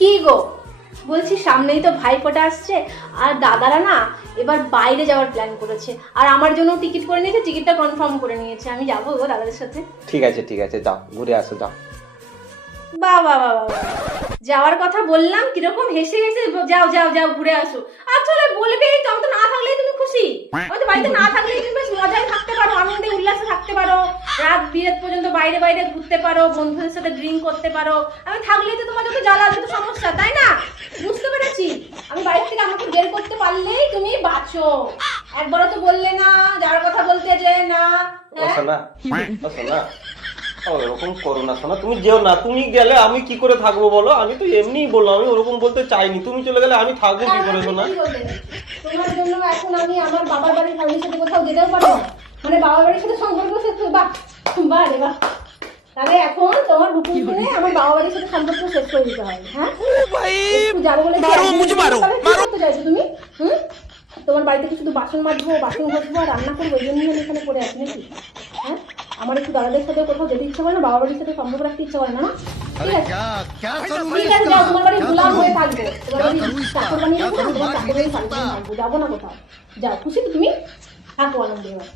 কি গো, বলছি সামনেই তো ভাইফোঁটা আসছে, আর দাদারা না এবার বাইরে যাওয়ার প্ল্যান করেছে, আর আমার জন্য টিকিট করে নিয়েছে, টিকিটটা কনফার্ম করে নিয়েছে। আমি যাবো গো দাদাদের সাথে। ঠিক আছে যাও ঘুরে আসো যাও। বাহ বাহ বাহ বাহ, যাওয়ার কথা বললাম কিরকম হেসে হেসে যাও যাও যাও ঘুরে আসো। আসলে বলবেই তো, আমি তো না থাকলেই তুমি খুশি। আমি তো বাড়িতে না থাকলেই তুমি বেশ মজায় থাকতে পারো, আনন্দে উল্লাসে থাকতে পারো, রাত বিরেত পর্যন্ত বাইরে বাইরে ঘুরতে পারো, বন্ধুদের সাথে ড্রিঙ্ক করতে পারো। আমি থাকলেই তো তোমার যত জ্বালা যত সমস্যা, তাই না? বুঝতে পেরেছি। আমি বাইরে থেকে আমাকে বের করতে পারলেই তুমি বাঁচো। একবারও তো বললে না যাওয়ার কথা বলতে যে না। সোনা সোনা ওরকম করো না সোনা, তুমি যেও না। তুমি গেলে আমি কি করে থাকবো বলো? আমি তো এমনিই বললাম, আমি ওরকম বলতে চাইনি। তুমি চলে গেলে আমি থাকবো কি করে সোনা? তোমার জন্য এখন আমি আমার বাবার বাড়ির ফ্যামিলির সাথে কোথাও যেতেও পারবো, মানে বাবার বাড়ির সাথে সম্পর্ক শেষ। বাহ বাহ রে বাহ। তাহলে এখন তোমার হুকুম শুনে আমার বাবা বাড়ির সাথে সম্পর্ক শেষ করে দিতে হবে। হ্যাঁ, একটু যাবো বলে করতে চাইছো তুমি? তোমার বাড়ি থেকে শুধু বাসন মাজবো, বাসন ঘষবো আর রান্না করবো, এই জন্য আমি এখানে পড়ে আছি নাকি? হ্যাঁ, আমার একটু দাদাদের সাথে কোথাও যেতে ইচ্ছা করে না, বাবা বাড়ির সাথে সম্পর্ক রাখতে ইচ্ছা করে না? না ঠিক আছে, ঠিক আছে, যাও তোমার বাড়ি গোলাম হয়ে থাকবো, তোমার বাড়ি চাকর বানিয়ে রাখবো, তোমার চাকর বাড়ি থাকবো, যাবো না কোথাও। যাও, খুশি তো তুমি? থাকো আনন্দে এবার।